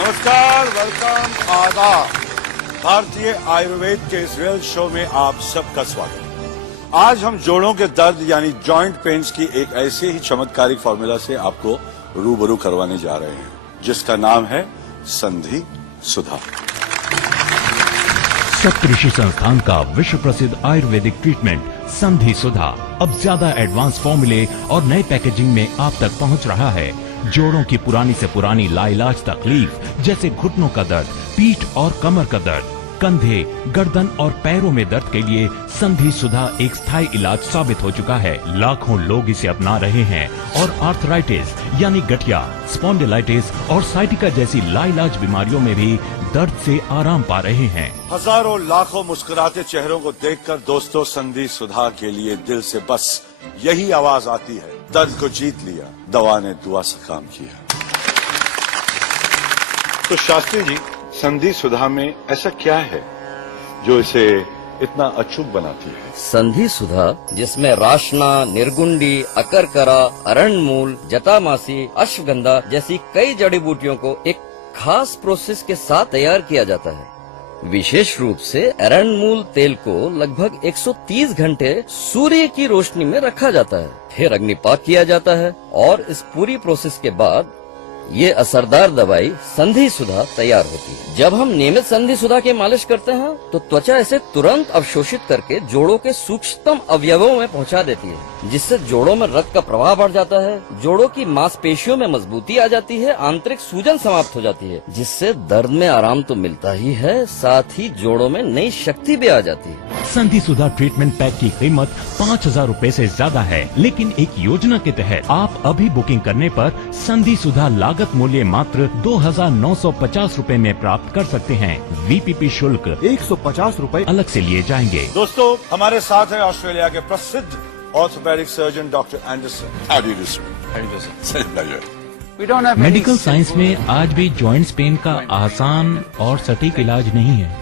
नमस्कार, वेलकम, आदाब। भारतीय आयुर्वेद के इस रियल शो में आप सबका स्वागत है। आज हम जोड़ों के दर्द यानी जॉइंट पेन्स की एक ऐसे ही चमत्कारिक फॉर्मूला से आपको रूबरू करवाने जा रहे हैं, जिसका नाम है संधि सुधा। सप्तऋषि संस्थान का विश्व प्रसिद्ध आयुर्वेदिक ट्रीटमेंट संधि सुधा अब ज्यादा एडवांस फॉर्मूले और नए पैकेजिंग में आप तक पहुंच रहा है। जोड़ों की पुरानी से पुरानी लाइलाज तकलीफ जैसे घुटनों का दर्द, पीठ और कमर का दर्द, कंधे, गर्दन और पैरों में दर्द के लिए संधि सुधा एक स्थायी इलाज साबित हो चुका है। लाखों लोग इसे अपना रहे हैं और आर्थराइटिस यानी गठिया, स्पॉन्डिलाइटिस और साइटिका जैसी लाइलाज बीमारियों में भी दर्द से आराम पा रहे हैं। हजारों लाखों मुस्कुराते चेहरों को देखकर दोस्तों संधि सुधा के लिए दिल से बस यही आवाज आती है, दर्द को जीत लिया, दवा ने दुआ से काम किया। तो शास्त्री जी, संधि सुधा में ऐसा क्या है जो इसे इतना अचूक बनाती है? संधि सुधा, जिसमें राशना, निर्गुंडी, अकरकरा, अरणमूल, जटामासी, अश्वगंधा जैसी कई जड़ी बूटियों को एक खास प्रोसेस के साथ तैयार किया जाता है। विशेष रूप से अरणमूल तेल को लगभग 130 घंटे सूर्य की रोशनी में रखा जाता है, फिर अग्निपाक किया जाता है और इस पूरी प्रोसेस के बाद ये असरदार दवाई संधि सुधा तैयार होती है। जब हम नियमित संधि सुधा की मालिश करते हैं तो त्वचा इसे तुरंत अवशोषित करके जोड़ों के सूक्ष्मतम अवयवों में पहुंचा देती है, जिससे जोड़ों में रक्त का प्रवाह बढ़ जाता है, जोड़ों की मांसपेशियों में मजबूती आ जाती है, आंतरिक सूजन समाप्त हो जाती है, जिससे दर्द में आराम तो मिलता ही है, साथ ही जोड़ों में नई शक्ति भी आ जाती है। संधि सुधा ट्रीटमेंट पैक की कीमत 5,000 रूपए से ज्यादा है, लेकिन एक योजना के तहत आप अभी बुकिंग करने पर संधि सुधा लागत मूल्य मात्र 2,950 रूपए में प्राप्त कर सकते हैं। VPP शुल्क 150 रूपए अलग से लिए जाएंगे। दोस्तों, हमारे साथ है ऑस्ट्रेलिया के प्रसिद्ध orthopaedic surgeon doctor Anderson. Medical science में आज भी जॉइंट्स पेन का आसान और सटीक इलाज नहीं है।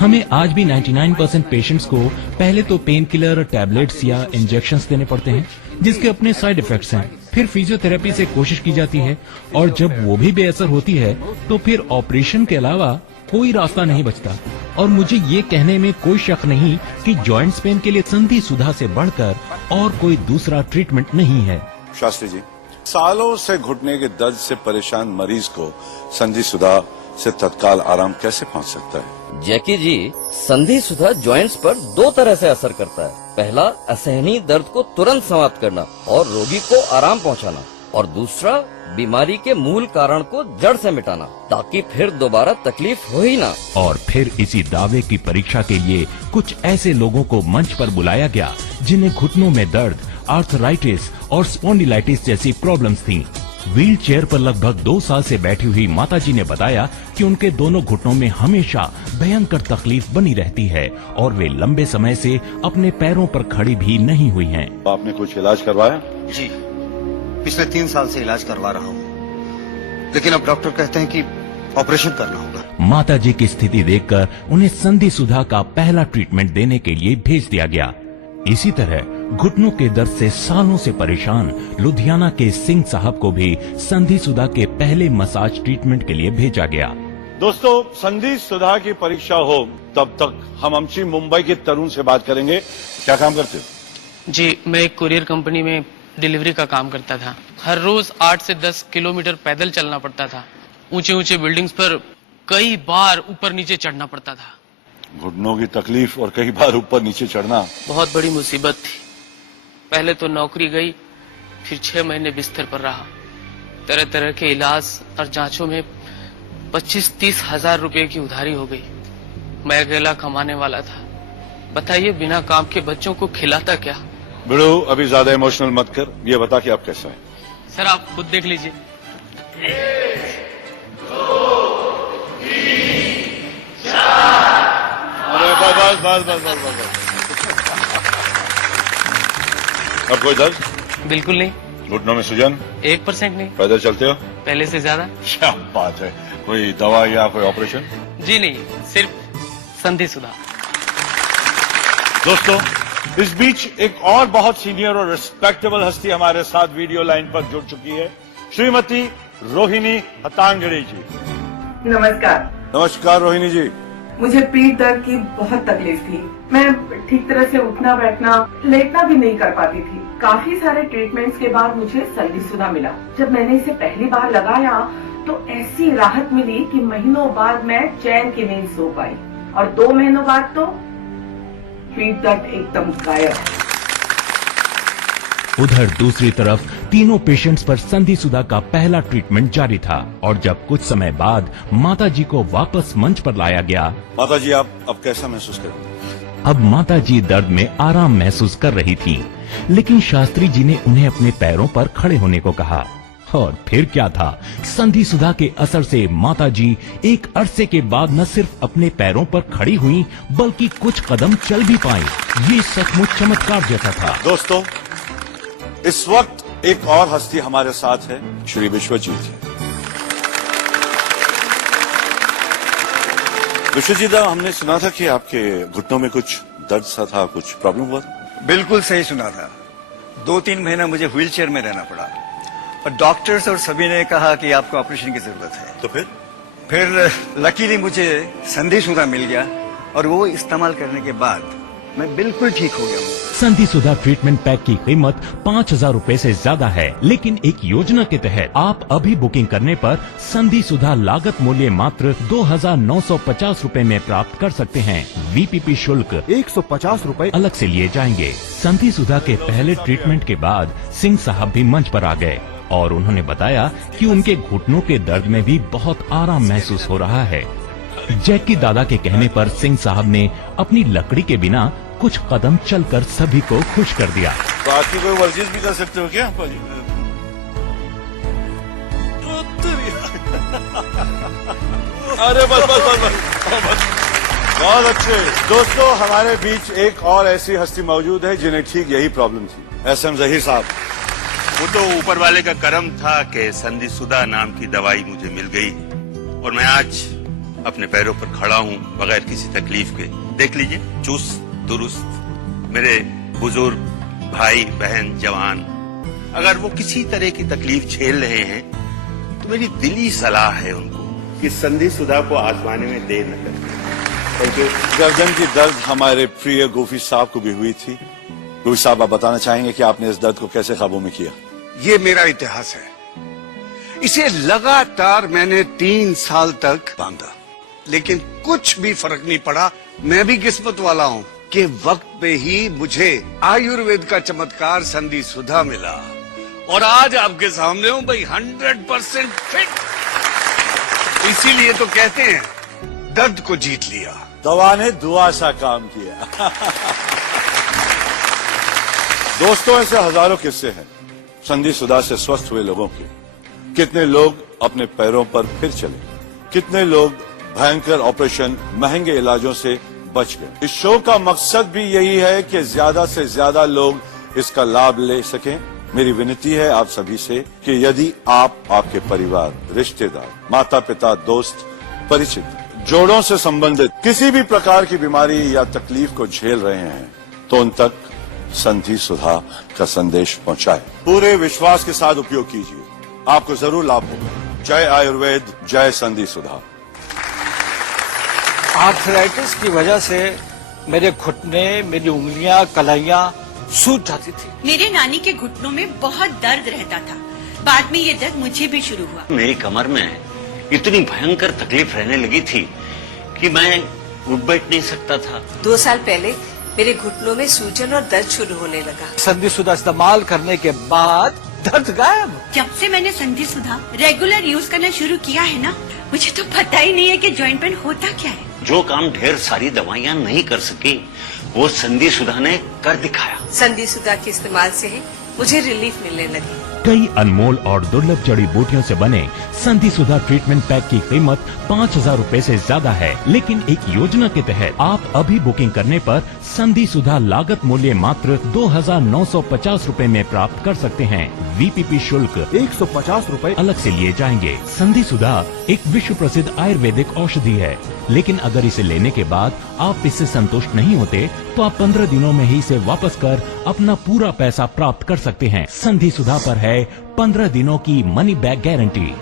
हमें आज भी 99% पेशेंट्स को पहले तो पेन किलर, टैबलेट्स या इंजेक्शंस देने पड़ते हैं, जिसके अपने साइड इफेक्ट्स हैं। फिर फिजियोथेरेपी से कोशिश की जाती है और जब वो भी बेअसर होती है तो फिर ऑपरेशन के अलावा कोई रास्ता नहीं बचता। और मुझे ये कहने में कोई शक नहीं कि जॉइंट्स पेन के लिए संधि सुधा से बढ़कर और कोई दूसरा ट्रीटमेंट नहीं है। शास्त्री जी, सालों से घुटने के दर्द से परेशान मरीज को संधि सुधा से तत्काल आराम कैसे पहुंच सकता है? जैकी जी, संधि सुधा जॉइंट्स पर दो तरह से असर करता है। पहला, असहनीय दर्द को तुरंत समाप्त करना और रोगी को आराम पहुंचाना, और दूसरा, बीमारी के मूल कारण को जड़ से मिटाना, ताकि फिर दोबारा तकलीफ हो ही ना। और फिर इसी दावे की परीक्षा के लिए कुछ ऐसे लोगों को मंच पर बुलाया गया जिन्हें घुटनों में दर्द, आर्थराइटिस और स्पॉन्डिलाइटिस जैसी प्रॉब्लम्स थीं। व्हील चेयर पर लगभग 2 साल से बैठी हुई माताजी ने बताया कि उनके दोनों घुटनों में हमेशा भयंकर तकलीफ बनी रहती है और वे लंबे समय से अपने पैरों पर खड़ी भी नहीं हुई हैं। आपने कुछ इलाज करवाया? जी, पिछले 3 साल से इलाज करवा रहा हूँ, लेकिन अब डॉक्टर कहते हैं कि ऑपरेशन करना होगा। माताजी की स्थिति देखकर उन्हें संधि सुधा का पहला ट्रीटमेंट देने के लिए भेज दिया गया। इसी तरह घुटनों के दर्द से सालों से परेशान लुधियाना के सिंह साहब को भी संधि सुधा के पहले मसाज ट्रीटमेंट के लिए भेजा गया। दोस्तों, संधि सुधा की परीक्षा हो तब तक हम अमची मुंबई के तरुण से बात करेंगे। क्या काम करते हो? जी, मैं एक कुरियर कंपनी में डिलीवरी का काम करता था। हर रोज 8 से 10 किलोमीटर पैदल चलना पड़ता था। ऊंचे ऊंचे बिल्डिंग्स पर कई बार ऊपर नीचे चढ़ना पड़ता था। घुटनों की तकलीफ और कई बार ऊपर नीचे चढ़ना बहुत बड़ी मुसीबत थी। पहले तो नौकरी गई, फिर 6 महीने बिस्तर पर रहा। तरह तरह के इलाज और जांचों में 25-30 हजार रुपए की उधारी हो गई। मैं अकेला कमाने वाला था। बताइए, बिना काम के बच्चों को खिलाता क्या? बिड़ू, अभी ज्यादा इमोशनल मत कर, ये बता कि आप कैसा है। सर, आप खुद देख लीजिए। 1, 2, 3, 4। बस। अब कोई दर्द? बिल्कुल नहीं। घुटनों में सूजन? 1% नहीं। पैदल चलते हो? पहले से ज्यादा। क्या बात है। कोई दवा या कोई ऑपरेशन? जी नहीं, सिर्फ संधि सुधा। दोस्तों, इस बीच एक और बहुत सीनियर और रिस्पेक्टेबल हस्ती हमारे साथ वीडियो लाइन पर जुड़ चुकी है, श्रीमती रोहिणी हतांगड़ी जी। नमस्कार। नमस्कार रोहिणी जी। मुझे पीठ दर्द की बहुत तकलीफ थी। मैं ठीक तरह से उठना बैठना लेटना भी नहीं कर पाती थी। काफी सारे ट्रीटमेंट्स के बाद मुझे संधिसुधा मिला। जब मैंने इसे पहली बार लगाया तो ऐसी राहत मिली कि महीनों बाद मैं चैन की नींद सो पाई और 2 महीनों बाद तो पीठ दर्द एकदम गायब। उधर दूसरी तरफ तीनों पेशेंट्स पर संधिसुधा का पहला ट्रीटमेंट जारी था और जब कुछ समय बाद माताजी को वापस मंच पर लाया गया। माताजी आप अब कैसा महसूस कर रहे हैं? अब माताजी दर्द में आराम महसूस कर रही थीं, लेकिन शास्त्री जी ने उन्हें अपने पैरों पर खड़े होने को कहा। और फिर क्या था, संधिसुधा के असर से माताजी एक अरसे के बाद न सिर्फ अपने पैरों पर खड़ी हुई बल्कि कुछ कदम चल भी पाई। ये सचमुच चमत्कार जैसा था। दोस्तों, इस वक्त एक और हस्ती हमारे साथ है, श्री विश्वजीत जी। विश्वजीत, हमने सुना था कि आपके घुटनों में कुछ दर्द सा था, कुछ प्रॉब्लम हुआ था? बिल्कुल सही सुना था। 2-3 महीना मुझे व्हीलचेयर में रहना पड़ा और डॉक्टर्स और सभी ने कहा कि आपको ऑपरेशन की जरूरत है। तो फिर लकीली मुझे संधिसुधा मिल गया और वो इस्तेमाल करने के बाद मैं बिल्कुल ठीक हो गया हूँ। संधिसुधा ट्रीटमेंट पैक की कीमत 5,000 रूपए से ज्यादा है, लेकिन एक योजना के तहत आप अभी बुकिंग करने पर संधिसुधा लागत मूल्य मात्र 2,950 रूपए में प्राप्त कर सकते हैं। वीपीपी शुल्क 150 रूपए अलग से लिए जाएंगे। संधिसुधा के पहले ट्रीटमेंट के बाद सिंह साहब भी मंच पर आ गए और उन्होंने बताया कि उनके घुटनों के दर्द में भी बहुत आराम महसूस हो रहा है। जैकी दादा के कहने पर सिंह साहब ने अपनी लकड़ी के बिना कुछ कदम चलकर सभी को खुश कर दिया। तो आपकी कोई वर्जिश भी कर सकते हो क्या? अरे बस बस बस बस, बहुत अच्छे। दोस्तों, हमारे बीच एक और ऐसी हस्ती मौजूद है जिन्हें ठीक यही प्रॉब्लम थी। एसएम जहीर साहब। वो तो ऊपर वाले का करम था कि संधिसुधा नाम की दवाई मुझे मिल गई और मैं आज अपने पैरों पर खड़ा हूँ बगैर किसी तकलीफ के। देख लीजिए, चुस्त दुरुस्त मेरे बुजुर्ग भाई बहन जवान, अगर वो किसी तरह की तकलीफ झेल रहे हैं तो मेरी दिली सलाह है उनको कि संधिसुधा को आजमाने में देर न करें। गर्दन की दर्द हमारे प्रिय गोफी साहब को भी हुई थी। गोफी साहब, आप बताना चाहेंगे कि आपने इस दर्द को कैसे काबू में किया? ये मेरा इतिहास है। इसे लगातार मैंने 3 साल तक बांधा, लेकिन कुछ भी फर्क नहीं पड़ा। मैं भी किस्मत वाला हूँ कि वक्त पे ही मुझे आयुर्वेद का चमत्कार संधिसुधा मिला और आज आपके सामने हूँ भाई 100% फिट। इसीलिए तो कहते हैं दर्द को जीत लिया। दवा ने दुआ सा काम किया। दोस्तों, ऐसे हजारों किस्से हैं संधिसुधा से स्वस्थ हुए लोगों के। कितने लोग अपने पैरों पर फिर चले, कितने लोग भयंकर ऑपरेशन, महंगे इलाजों से बच गए। इस शो का मकसद भी यही है कि ज्यादा से ज्यादा लोग इसका लाभ ले सकें। मेरी विनती है आप सभी से कि यदि आप, आपके परिवार, रिश्तेदार, माता पिता, दोस्त, परिचित, जोड़ों से संबंधित किसी भी प्रकार की बीमारी या तकलीफ को झेल रहे हैं तो उन तक संधिसुधा का संदेश पहुंचाएं। पूरे विश्वास के साथ उपयोग कीजिए, आपको जरूर लाभ होगा। जय आयुर्वेद, जय संधिसुधा। आर्थराइटिस की वजह से मेरे घुटने, मेरी उंगलियां, कलाइयां सूज जाती थी। मेरे नानी के घुटनों में बहुत दर्द रहता था। बाद में ये दर्द मुझे भी शुरू हुआ। मेरी कमर में इतनी भयंकर तकलीफ रहने लगी थी कि मैं उठ बैठ नहीं सकता था। 2 साल पहले मेरे घुटनों में सूजन और दर्द शुरू होने लगा। संधिसुधा इस्तेमाल करने के बाद दर्द गायब। जब से मैंने संधिसुधा रेगुलर यूज करना शुरू किया है ना, मुझे तो पता ही नहीं है कि जॉइंट पेन होता क्या है। जो काम ढेर सारी दवाइयाँ नहीं कर सकी वो संधिसुधा ने कर दिखाया। संधिसुधा के इस्तेमाल से ही मुझे रिलीफ मिलने लगी। कई अनमोल और दुर्लभ जड़ी बूटियों से बने संधिसुधा ट्रीटमेंट पैक की कीमत 5,000 रूपए से ज्यादा है, लेकिन एक योजना के तहत आप अभी बुकिंग करने पर संधिसुधा लागत मूल्य मात्र 2,950 रूपए में प्राप्त कर सकते हैं। वीपीपी शुल्क 150 रूपए अलग से लिए जाएंगे। संधिसुधा एक विश्व प्रसिद्ध आयुर्वेदिक औषधि है, लेकिन अगर इसे लेने के बाद आप इससे संतुष्ट नहीं होते तो आप 15 दिनों में ही इसे वापस कर अपना पूरा पैसा प्राप्त कर सकते हैं। संधिसुधा पर है 15 दिनों की मनी बैक गारंटी।